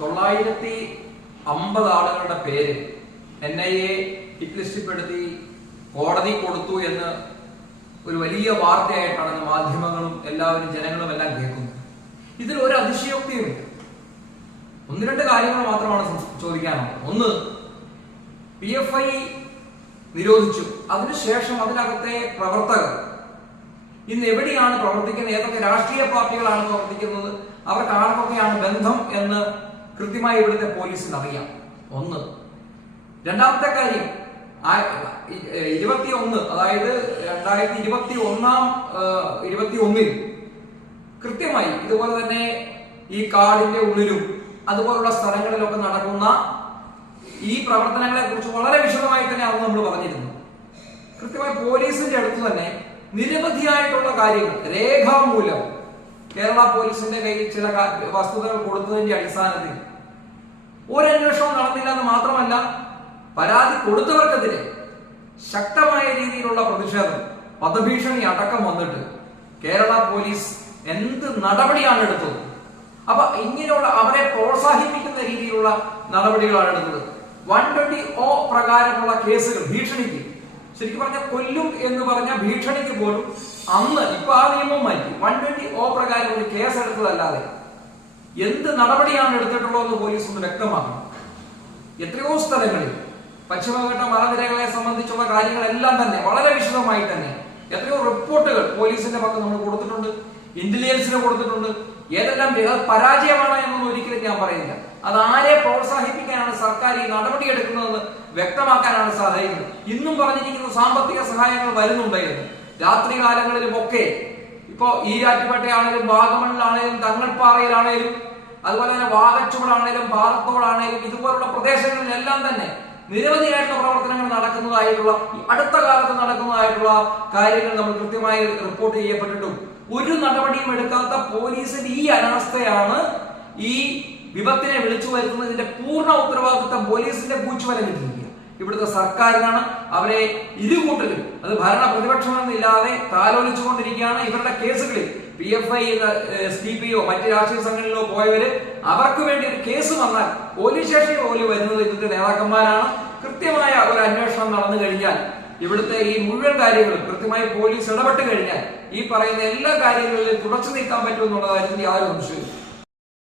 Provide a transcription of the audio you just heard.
തൊള്ളായിരത്തി അമ്പത് ആളുകളുടെ പേര് എൻ ഐ എ ഹിറ്റ്ലിസ്റ്റിൽപ്പെടുത്തി കോടതി കൊടുത്തു എന്ന് ഒരു വലിയ വാർത്തയായിട്ടാണ് മാധ്യമങ്ങളും എല്ലാവരും ജനങ്ങളും എല്ലാം കേൾക്കുന്നത്. ഇതിൽ ഒരു അതിശയോക്തിയുമില്ല. ഒന്ന് രണ്ട് കാര്യങ്ങൾ മാത്രമാണ് ചോദിക്കാനുള്ളത്. ഒന്ന് പി എഫ് ഐ നിരോധിച്ചു. അതിനുശേഷം അതിനകത്തെ പ്രവർത്തകർ ഇന്ന് എവിടെയാണ് പ്രവർത്തിക്കുന്നത്? ഏതൊക്കെ രാഷ്ട്രീയ പാർട്ടികളാണ് പ്രവർത്തിക്കുന്നത്? അവർക്ക് ആർക്കൊക്കെയാണ് ബന്ധം എന്ന് കൃത്യമായി ഇവിടുത്തെ പോലീസിന് അറിയാം ഒന്ന്. രണ്ടാമത്തെ കാര്യം ഇരുപത്തി ഒന്ന് അതായത് രണ്ടായിരത്തി ഇരുപത്തി ഒന്നാം ഇരുപത്തി ഒന്നിൽ കൃത്യമായി ഇതുപോലെ തന്നെ ഈ കാടിന്റെ ഉള്ളിലും അതുപോലുള്ള സ്ഥലങ്ങളിലൊക്കെ നടക്കുന്ന ഈ പ്രവർത്തനങ്ങളെ കുറിച്ച് വളരെ വിശദമായി തന്നെ അന്ന് നമ്മൾ പറഞ്ഞിരുന്നു. കൃത്യമായി പോലീസിന്റെ അടുത്ത് തന്നെ നിരവധിയായിട്ടുള്ള കാര്യങ്ങൾ രേഖാമൂലം കേരള പോലീസിന്റെ കയ്യിൽ ചില വസ്തുതകൾ കൊടുത്തതിന്റെ അടിസ്ഥാനത്തിൽ ഒരു അന്വേഷണവും നടന്നില്ല എന്ന് മാത്രമല്ല പരാതി കൊടുത്തവർക്കെതിരെ ശക്തമായ രീതിയിലുള്ള പ്രതിഷേധം വധഭീഷണി അടക്കം വന്നിട്ട് കേരള പോലീസ് എന്ത് നടപടിയാണ് എടുത്തത്? അപ്പൊ ഇങ്ങനെയുള്ള അവരെ പ്രോത്സാഹിപ്പിക്കുന്ന രീതിയിലുള്ള നടപടികളാണ് എടുത്തത്. വൺ ട്വന്റി ഒ പ്രകാരമുള്ള കേസുകൾ ഭീഷണിക്ക് ശരിക്കും പറഞ്ഞ കൊല്ലും എന്ന് പറഞ്ഞ ഭീഷണിക്ക് പോലും അന്ന് ഇപ്പൊ ആ നിയമം മാറ്റി. വൺ ട്വന്റി ഓ പ്രകാരം ഒരു കേസ് എടുത്തതല്ലാതെ എന്ത് നടപടിയാണ് എടുത്തിട്ടുള്ളതെന്ന് പോലീസ് ഒന്ന് വ്യക്തമാക്കണം. എത്രയോ സ്ഥലങ്ങളിൽ പശ്ചിമഘട്ട മലനിരകളെ സംബന്ധിച്ചുള്ള കാര്യങ്ങളെല്ലാം തന്നെ വളരെ വിശദമായി തന്നെ എത്രയോ റിപ്പോർട്ടുകൾ പോലീസിന്റെ പക്കം നമ്മൾ കൊടുത്തിട്ടുണ്ട്. ഇന്റലിജൻസിന് കൊടുത്തിട്ടുണ്ട്. ഏതെല്ലാം അത് പരാജയമാണോ എന്നൊന്നും ഒരിക്കലും ഞാൻ പറയുന്നില്ല. അത് ആരെ പ്രോത്സാഹിപ്പിക്കാനാണ് സർക്കാർ ഈ നടപടി എടുക്കുന്നതെന്ന് വ്യക്തമാക്കാനാണ് സാധിക്കുന്നത്. ഇന്നും പറഞ്ഞിരിക്കുന്ന സാമ്പത്തിക സഹായങ്ങൾ വരുന്നുണ്ടായിരുന്നു. രാത്രി കാലങ്ങളിലും ഒക്കെ ഇപ്പോ ആറ്റുപേട്ടയാണേലും വാഗമണിലാണേലും തങ്ങൾപ്പാറയിലാണേലും അതുപോലെ തന്നെ വാഗച്ചൂടാണേലും പാറത്തോടാണേലും ഇതുപോലുള്ള പ്രദേശങ്ങളിലെല്ലാം തന്നെ നിരവധിയായിട്ടുള്ള പ്രവർത്തനങ്ങൾ നടക്കുന്നതായിട്ടുള്ള അടുത്ത കാലത്ത് നടക്കുന്നതായിട്ടുള്ള കാര്യങ്ങൾ നമ്മൾ കൃത്യമായി റിപ്പോർട്ട് ചെയ്യപ്പെട്ടിട്ടും ഒരു നടപടിയും എടുക്കാത്ത പോലീസിന്റെ ഈ അനാസ്ഥയാണ് ഈ വിപത്തിനെ വിളിച്ചു വരുത്തുന്നതിന്റെ പൂർണ ഉത്തരവാദിത്വം പോലീസിന്റെ പൂച്ചുവല ഇവിടുത്തെ സർക്കാരിനാണ് അവരെ ഇരുകൂട്ടരും. അത് ഭരണ പ്രതിപക്ഷമെന്നില്ലാതെ താലോലിച്ചുകൊണ്ടിരിക്കുകയാണ് ഇവരുടെ കേസുകളിൽ. P F I D P O മറ്റ് രാഷ്ട്രീയ സംഘടനകളിലോ പോയവര് അവർക്ക് വേണ്ടി ഒരു കേസ് വന്നാൽ പോലീസ് സ്റ്റേഷനിൽ പോലും വരുന്നത് ഇതിന്റെ നേതാക്കന്മാരാണ്. കൃത്യമായ ഒരു അന്വേഷണം നടന്നു കഴിഞ്ഞാൽ ഇവിടുത്തെ ഈ മുഴുവൻ കാര്യങ്ങളും കൃത്യമായി പോലീസ് ഇടപെട്ട് കഴിഞ്ഞാൽ ഈ പറയുന്ന എല്ലാ കാര്യങ്ങളിലും തുടച്ചു നീക്കാൻ പറ്റുമെന്നുള്ളതായിരുന്നു ആരും സംശയവും